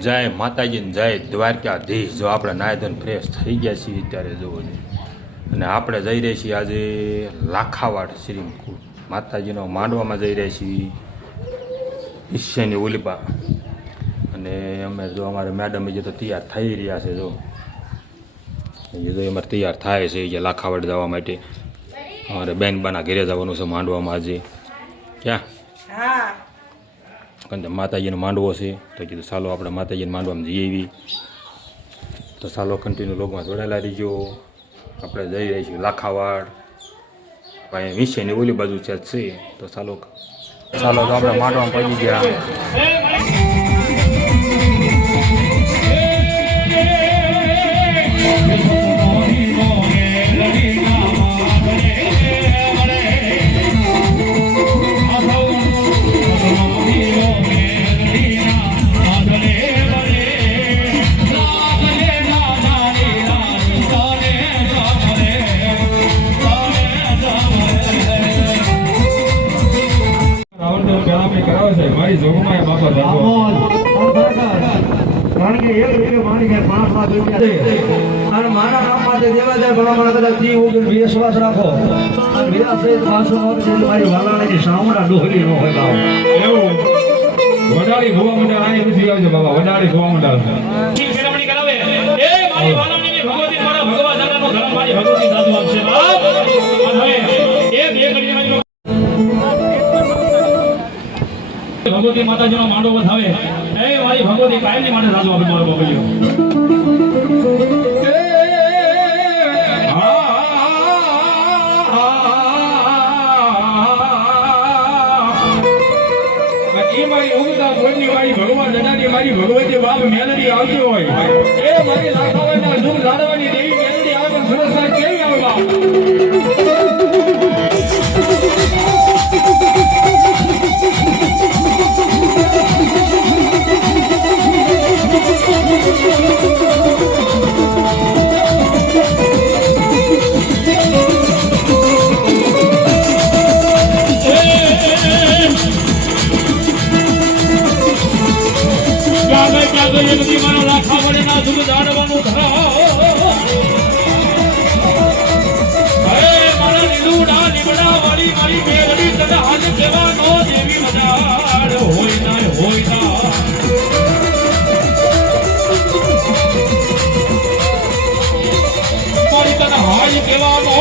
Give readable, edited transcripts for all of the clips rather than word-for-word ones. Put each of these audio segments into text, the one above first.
જય માતાજી, જય દ્વારકાધીશ। જો આપણે નાહી ધોઈને ફ્રેશ થઈ ગયા છીએ ત્યારે જોવો અને આપણે જઈ રહ્યા છીએ આજે લાખાવાડ શ્રી માતાજીનો માંડવામાં જઈ રહ્યા છીએ ઈશ્વરની ઓલીપા। અને અમે જો અમારે મેડમ જે તો તૈયાર થઈ રહ્યા છે, જો અમારે તૈયાર થાય છે જે લાખાવાડ જવા માટે। અમારે બેન બાના ઘરે જવાનું છે માંડવામાં આજે। ક્યાં? કારણ કે માતાજીનો માંડવો છે તો કીધું ચાલો આપણે માતાજીને માંડવામાં જઈએ એવી। તો ચાલો કન્ટિન્યુ લોગમાં જોડાયેલા રહીજો। આપણે જઈ રહી છીએ લાખાવાડ, ભાઈ વિષયની ઓલી બાજુ છે તો ચાલો તો આપણે માંડવામાં પહોંચી ગયા। વિશ્વાસ રાખો મારી વાલાની સામડા ડોહલી નો હોય એવું વડાળી ગોવા મંડળ આની નથી આવજો બાબા વડાળી ગોવા મંડળ સેરેમણી કરાવે એ મારી વાલાની ભગવતી મારા ભગવા દાદાનો ધર્મ મારી ભગવતી દાદુ આપશે બાપ અને એ બે ઘડીમાં ભગવતી માતાજીનો માંડો વધાવે એ મારી ભગવતી કાયમની માટે દાદુ આપે મારો બબલ્યો મારી ભગવતી બાપ મેલડી આવતી હોય એ મારી લાખાવાડના દુઃખ જાળવવાની દેવી મેલડી આવે પણ સુરક્ષા કેવી આવે બાપ મારા લાખાવાડના દુઃખ જાળવવાનું મારા લીલુડા લીમડા વાળી મારી મેલડી તને હાથ કહેવાનો દેવી મજાડ હોય ના મારી તને હાથ કહેવાનો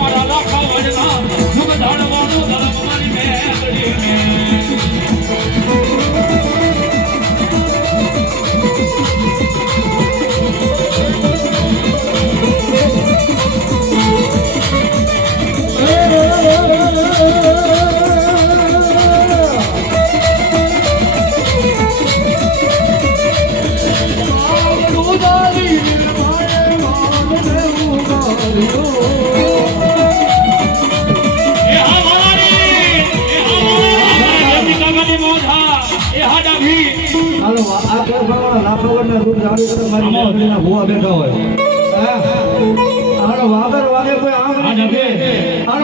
મારા લાખાવાડના દુઃખ જાળવવાનું ધર્મ મારી મેલડી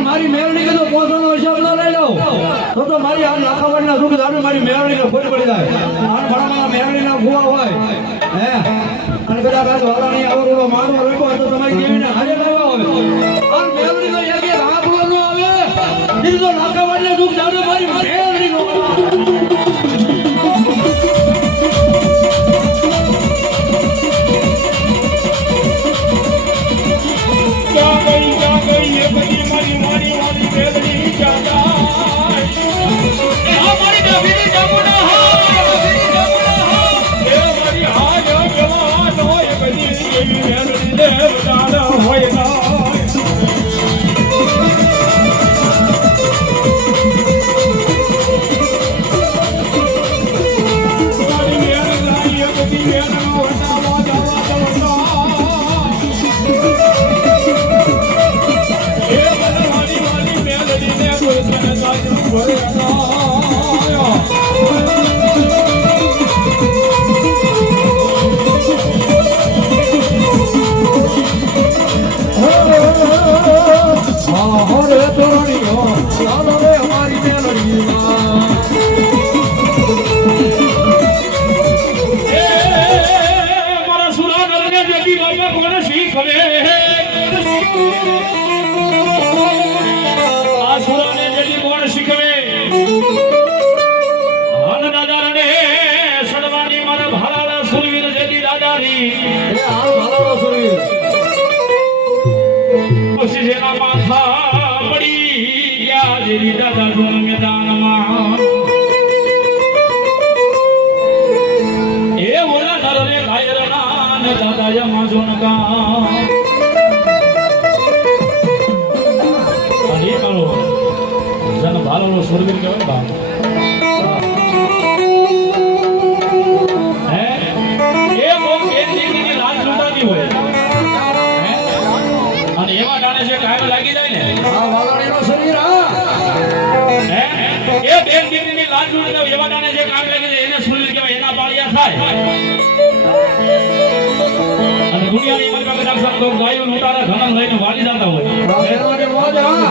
મારી મેળવી કીધું પોતાનો હિસાબ ન લઈ લઉં તો મારી આ લાખાવાડના દુઃખ જાડું મારી મેળવીને ખોટ પડી જાય આ ભણામાં મેળવીના ભૂવા હોય હે અને કદાચ આજ વાલાની આવડો મારવો રોક્યો હોય તો તમારી દેવીને હાજર આવ્યા હોય આ મેળવીનો એક આંકડો ન આવે કીધું લાખાવાડના દુઃખ જાડું મારી મેળવીનો હે એ મોક એક દીકરીની લાજ લૂંટાતી હોય હે? અને એવા ટાણે છે કાયમ લાગી જાય ને આ વાલાણીનો શરીર હા હે એ બેન દીકરીની લાજ લૂંટાતી એવા ટાણે છે કાયમ લાગી જાય એને સુનિલ કહેવાય એના પાળિયા થાય અને દુનિયાની મન માં કદાચ તો ગાયો લૂંટારા ઘણા લઈને વાળી જતા હોય રામેરવાની મોજ હા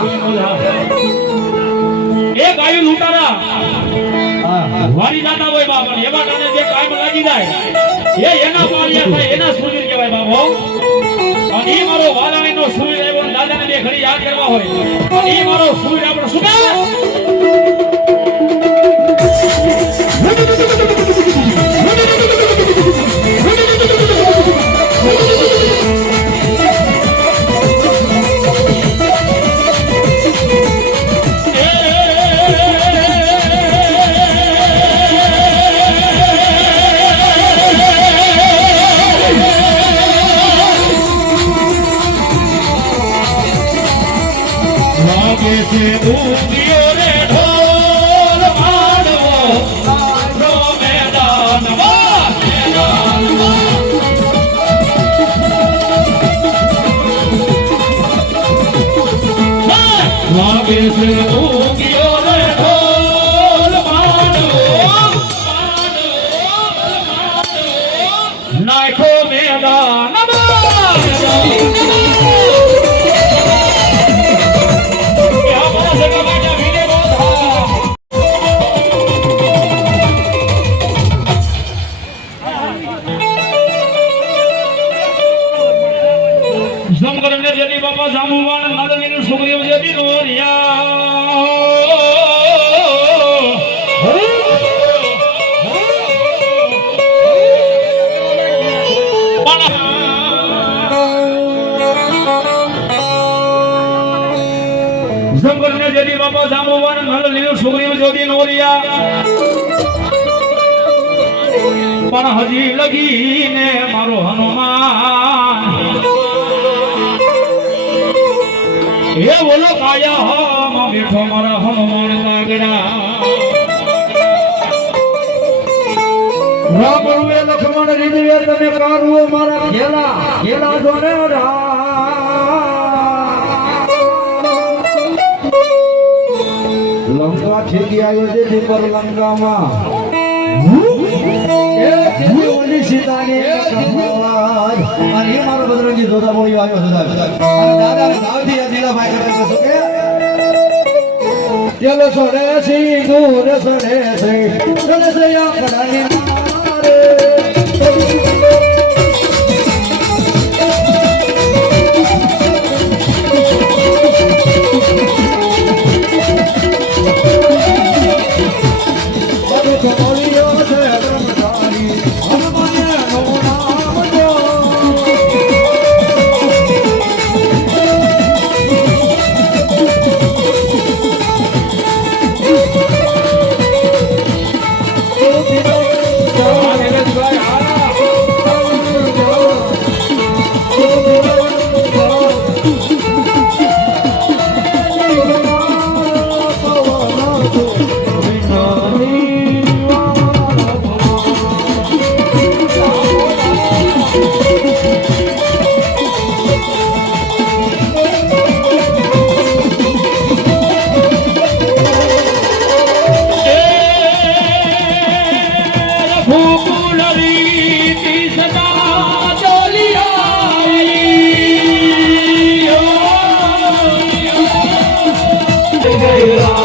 એ ગાયો લૂંટારા હા વાળી જતા હોય બાપ અને એવા ટાણે જે કાયમ લાગી જાય એ એના પાળિયા થાય એના સુનિલ કહેવાય બાપો અને ઈ મારો વાલાણીનો સુનિલ આવ્યો ને દાદાને બે ઘડી યાદ કરવા હોય અને ઈ મારો સુનિલ આપણો સુગા से ऊँगियो रे ढोल मारवो रो मैदान लागे से ऊँगियो रे ढोल मारवो नाखो मैदान बाबा जामुवान नादनीन सुग्रीव जेदी नोरिया जंगलने जेदी बाबा जामुवान नादनीन सुग्रीव जेदी नोरिया पण हजी लगीने मारो हनुमान ये बोलो काया हो मां बैठो मारा हनुमान कागड़ा राम रुए लक्ष्मण रिजवे तने कारुओ मारा खेला खेला जोने लंका ठेकी आयो जे पर लंका मा ए जेदी ओली सीता ने कमावाज आणि मारो बजरंगी जोधा बोली आयो जोधा आणि दादा गावથી અજીલા ભાઈ કરે તો કે તેલો સોડે સિંદૂર સડે છે સડે છે આકડાની મારે Jai Ram